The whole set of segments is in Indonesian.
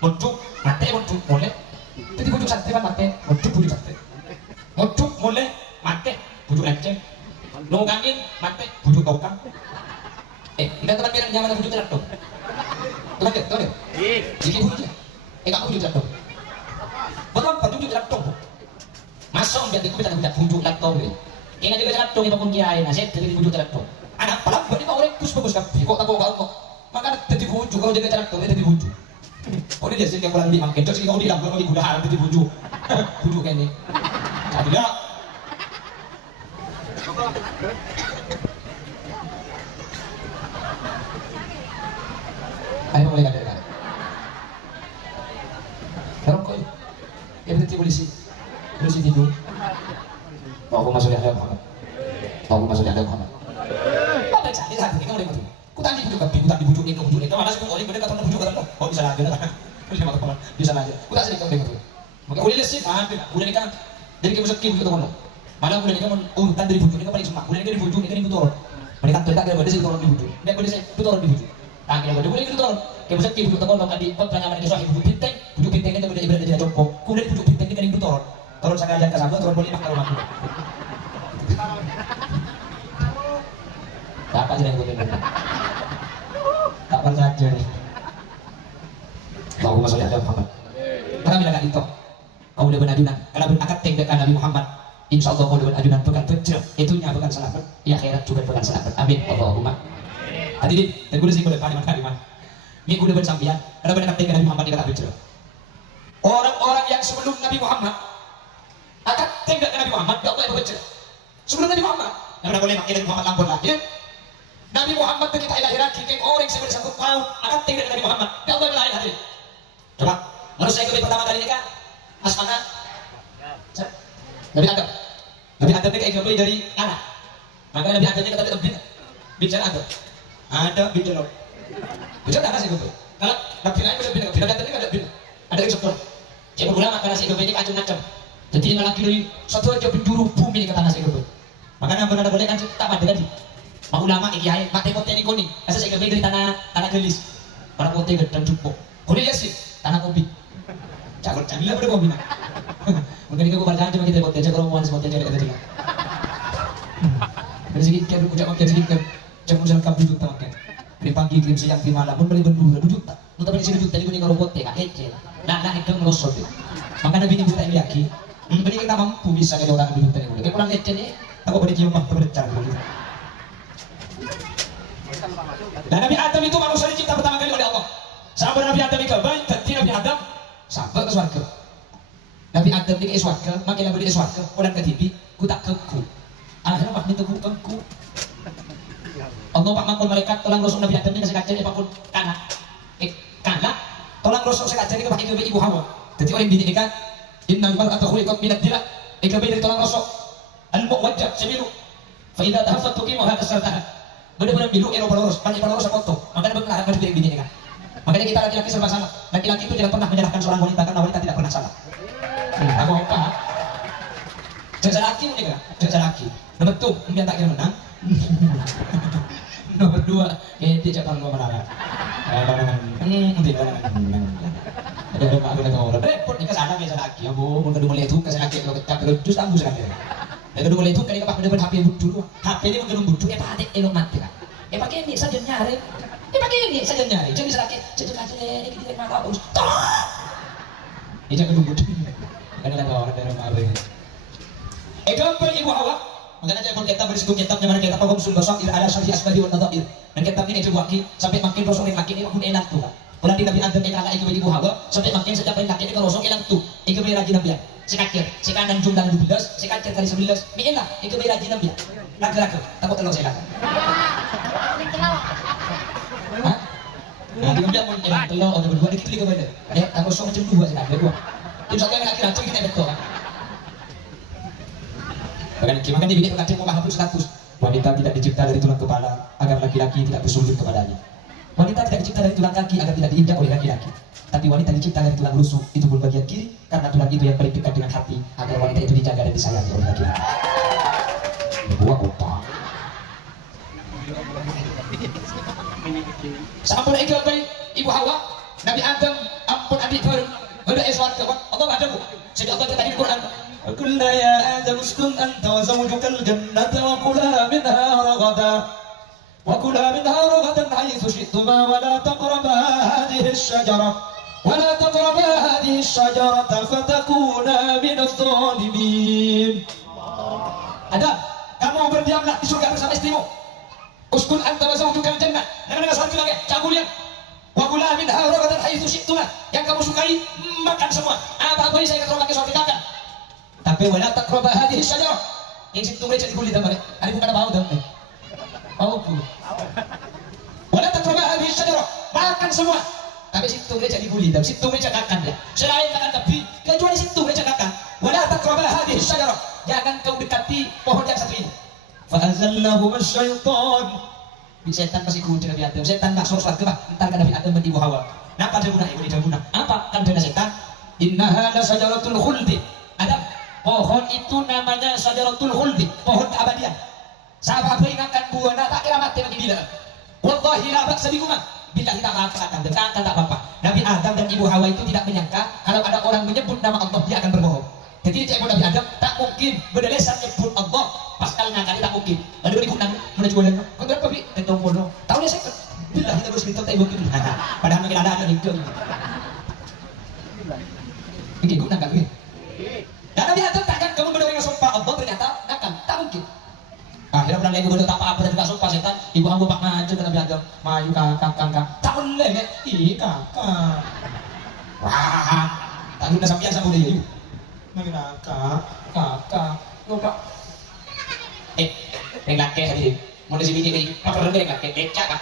Mojok mate mojok boleh. Jadi bujuk sate kan mate, mojok bujuk sate. Mojok boleh mate bujuk enceng. Nunggangin mate bujuk kaukang. Kita teman bilang jangan bujuk traktor. Teman. Jadi bujuk. Kamu bujuk traktor. Betul bujuk traktor. Masuk dia ikut kita bujuk traktor. Ini juga traktor ini pun kiai nasi jadi bujuk traktor. Anak palang buat ini orang kus bagus kapi. Kok tak kau maka jadi bujuk kalau jaga traktor jadi bujuk. Oh dia sih yang pulang di makin terus kau bilang kalau di gudang jadi bujuk. Bujuk ini. Jadi ya. Ayo boleh katakan. Kalau kau, ya berarti polisi tidur. Aku masuk di hadapan Muhammad. Aku masuk di hadapan Muhammad. Apa yang sakit hati? Kamu dengar tu? Ku tadi bujuk kapi, ku tadi bujuk itu. Mana sih orang benda kata bujuk kata oh bisa lagi lah. Bisa makan Muhammad, bisa lagi. Ku tak sedih kamu dengar tu. Maka boleh sih, boleh nikah. Jadi kita musik kita kono. Mana boleh nikah urutan dari bujuk nikah paling semua. Boleh nikah di bujuk nikah di butur. Mereka tak kira boleh sih turun di bujuk. Nek boleh sih turun di bujuk. Tak kira boleh itu turun. Kita musik bujuk kono kan di peranyaman kita soal bujuk pinteng itu boleh ibarat jadi jompo. Kemudian bujuk pinteng ini kan di butur. Turun sekali ke sahabat turun boleh makan rumahku. Dapat sudah ikutin tak percaya nih Allahumma sholli ala Muhammad. Karena bila kali itu kau udah benajunan karena berangkat tenggekan Nabi Muhammad insya Allah kau udah benajunan bukan pecah itunya bukan selamat ya akhirat juga bukan selamat amin Allahumma hadirin dan gue sih boleh kalimat ini gue udah bersampian karena berangkat tenggekan Nabi Muhammad dikata pecah orang-orang yang sebelum Nabi Muhammad akan tenggekan Nabi Muhammad gak boleh pecah sebelum Nabi Muhammad karena boleh makin Nabi Muhammad lampun lah ya Nabi Muhammad kita ilahiran kita orang yang sebelum sanggup mau akan tinggal Nabi Muhammad gak boleh lain hadir coba manusia yang pertama kali nikah asmana Nabi Adam nikah ikut dari anak maka Nabi Adamnya kata bicara ada bicara ada sih gue kalau Nabi lain Nabi Adam ini ada yang sepuluh jadi ulama karena si gue ini kacau nacam jadi lagi dari satu aja penjuru bumi kata nasi gue maka benar boleh kan tak pada tadi mau ulama kiai mati pote ni kuning asa saya dari tanah gelis para pote gedang cukup kuning ya sih tanah kopi cakap cakap pada kopi nak mungkin kita berjalan cuma kita pote cakap rombongan sepote cakap tadi dari segi kita ucap makan sedikit cakap ucap kamu juta makan dari pagi kirim siang di malam pun beli bendul juta nota beli sini juta di kuning kalau pote kak kecil nah itu merosot maka nabi ini buta ini lagi beri kita mampu bisa ada orang di juta ini kalau kecil ni aku beri cium mah bercak dan Nabi Adam itu manusia dicipta pertama kali oleh Allah sampai Nabi Adam itu baik tadi Nabi Adam sampai ke surga Nabi Adam ini ke surga makin Nabi di surga orang ke TV ku tak keku akhirnya pak minta ku Allah pak makul malaikat tolong rosok Nabi Adam ini kasih kaca apapun kanak tolong rosok saya kaca ini ke pakai ibu Hawa jadi orang bini nikah innal mar'ata khuliqat minad dila ikabe dari tolong rosok al-muwajjah semilu fa idza tahaffat tuqimuha kasartaha benar-benar biru ero paloros banyak paloros foto makanya benar harus pilih bini kan makanya kita laki-laki serba salah laki-laki itu tidak pernah menyalahkan seorang wanita karena wanita tidak pernah salah aku apa jasa laki ini kan jasa laki nomor 2 dia tak kira menang nomor 2 dia jangan mau menang tidak ada aku nak tahu repot ni kesana biasa laki ya bu mun kedua itu kesana laki kalau kita terus tangguh sekali yang kedua itu kali kapak depan HP dulu HP ini mungkin butuh pakai elok mati kan pakai ini saja nyari pakai ini saja nyari jadi sakit jadi kaca ini kita mana harus ini jangan nunggu kan ada orang dari mana gambar ibu Hawa makanya jangan kita berisiku kitabnya mana kita paham sumber soal ada syarhi asbadi wal nadair dan kitab ini coba sampai makin rosok laki ini pun enak tuh ulah di Nabi Adam yang kakak ibu Hawa sampai makin setiap laki ini kalau rosok enak tuh itu rajin Nabi si kacir, si kanan jumlah 12, si kacir kali 11, ini lah, itu berajin Nabi lagu-lagu, takut telur saya lagu hah? Nah, dia bilang mau nyerang telur, ada berdua, dikit liga bener ya, takut sok macam 2 sih lagu, 2 insya Allah yang laki racun kita betul kan bahkan di bilik kacir mau menghapus status wanita tidak dicipta dari tulang kepala agar laki-laki tidak bersujud kepadanya wanita tidak dicipta dari tulang kaki agar tidak diinjak oleh laki-laki tapi wanita dicipta dari tulang rusuk itu pun bagian kiri karena tulang itu yang paling dekat dengan hati agar wanita itu dijaga dan disayangi oleh laki-laki buah otak sampun ibu Hawa Nabi Adam pun adik baru udah swarga Allah ada bu sehingga Allah tadi di Quran قلنا يا آدم اسكن أنت وزوجك الجنة وكلا منها رغدا حيث شئتما ولا تقربا هذه الشجرة فتكونا من الظالمين. Adam, kamu berdiamlah di surga bersama istrimu. Uskun anta wa zawjukal jannah. Dengan satu lagi, cakulian. Wa kula minha ragadan haitsu syi'tuma. Yang kamu sukai makan semua. Apa yang saya katakan pakai sorti makan. Tapi wala taqrabu hadhihi syajarah. Yang situ mereka dikulit dan balik. Ada bukan bau dah. Bau pun. Wala taqrabu hadhihi syajarah. Makan semua. Tapi situ mereka dikulit dan situ mereka makan dia. Selain makan tapi kecuali situ mereka makan. Wala taqrabu hadhihi syajarah. Jangan kau dekati pohon yang satu ini. Fa'azallahum asy-syaitan. Setan pasti kunci Nabi Adam. Setan tak suruh surga, entar kan Nabi Adam mendibu Hawa. Napa dia guna ibu dia guna? Apa kan dia setan? Innaha la sajaratul khuldi. Adam, pohon itu namanya sajaratul khuldi, pohon keabadian. Sahabat ingatkan buana tak kira mati lagi bila. Wallahi la ba'sa bikuma. Bila kita mengatakan tak apa-apa. Nabi Adam dan Ibu Hawa itu tidak menyangka kalau ada orang menyebut nama Allah dia akan berbohong. Jadi cek Nabi Adam tak mungkin berdasar nyebut Allah pas kali ngangkat tak mungkin. Ada berikut nang mana jualan. Kau berapa bi? Entong bodoh. Tahu dia saya. Bila kita bercerita tak mungkin. Padahal mungkin ada itu. Mungkin guna enggak mungkin. Dan Nabi Adam takkan kamu benar dengan sumpah Allah ternyata akan tak mungkin. Akhirnya pernah lagi bodoh tak apa-apa dan juga sumpah setan. Ibu aku pak ngajur ke Nabi Adam. Mayu kakak. Tak boleh ya. Ih kakak. Wah. Tak guna sampai yang sama dia. Kakak, lupa. Yang laki hari mau di sini ni, apa rendah yang laki? Becak kan?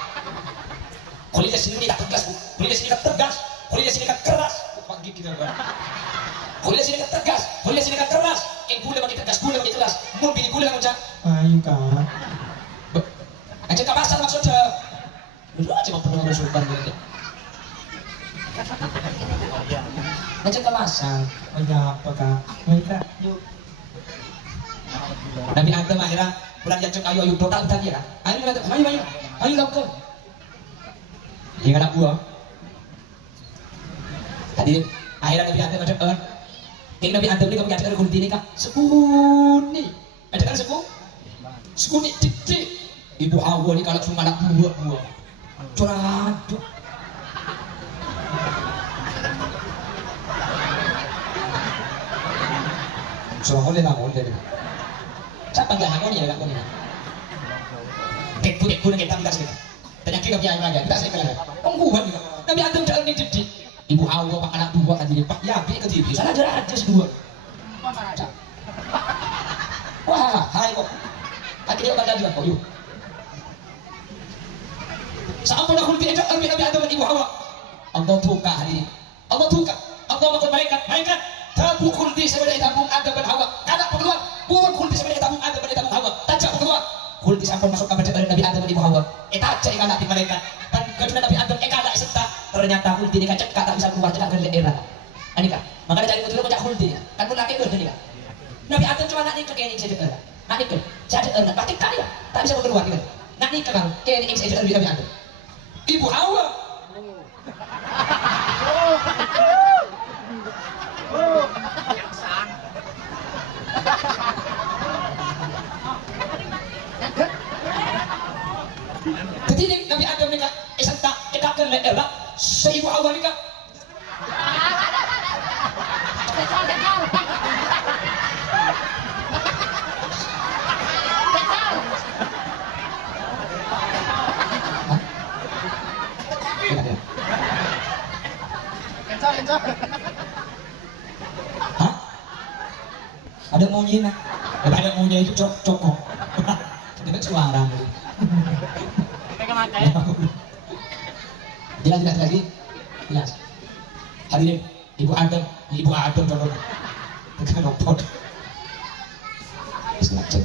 Kulit di sini tak tegas, kulit di sini tak tegas, kulit di sini tak keras. Pagi kita kan? Kulit di sini tak tegas, kulit di sini tak keras. Yang kulit bagi tegas, kulit bagi keras. Mun bini kulit macam. Ayo kak. Macam kapasan maksudnya. Lu aja mau pernah bersumpah gitu. Macam kemasan, apa kak? Mereka, yuk. Nabi Adam akhirnya pulang jatuh kayu ayu total tadi kan? Ayo lakukan. Ini anak buah. Tadi akhirnya Nabi Adam ada Kayak Nabi Adam ini kamu ada kunti ini kak? Sekuni. Ada kan sekuni titik. Ibu Hawa ini kalau cuma anak buah. Curang. So boleh. Siapa nggak hangon ya nggak boleh. Dekku kita kasih. Tanya kita punya lagi, kita saya lagi. Pengguban juga. Nabi Adam jalan ini jadi. Ibu Hawa pak anak dua kan jadi pak ya ke TV. Salah aja dua. Wah, hai kok. Hati dia baca juga kok yuk. Sampai nak kulti itu Nabi Adam dan Ibu Hawa. Allah tuka hari ini. Allah tuka. Allah maksud malaikat. Tabung kulti sebagai tabung Adam dan Hawa. Kada keluar. Bukan kulti sebagai tabung Adam dan tabung Hawa. Tajak keluar. Kulti sampai masuk ke badan Nabi Adam dan Ibu Hawa. Tajak ikan hati malaikat. Dan kemudian Nabi Adam kada serta. Ternyata kulti ini kacak tak bisa keluar tidak dari daerah. Anika. Makanya dari betul kacak kulti. Kan pun laki betul ni. Nabi Adam cuma nak nikah kini saja daerah. Nak nikah. Saja daerah. Pasti kaya. Tak bisa keluar kan. Nak nikah kan. Kini saja Nabi Adam. Ibu Hawa. Jadi Nabi Adam nikah, tak kan lelah, seibu Hawa nikah. Hah? Ada maunya nak? Ada maunya itu cokok. Dengan suara. Jelas lagi. Jelas. Hadirin, Ibu Adam contoh. Tekan robot. Semacam.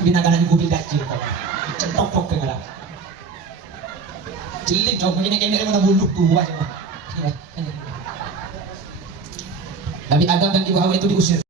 Binaganan ibu bidak cinta. Centopok ke ngalah. Cilik jauh begini kayak mana buluk tua coba. Nabi Adam dan Ibu Hawa itu diusir.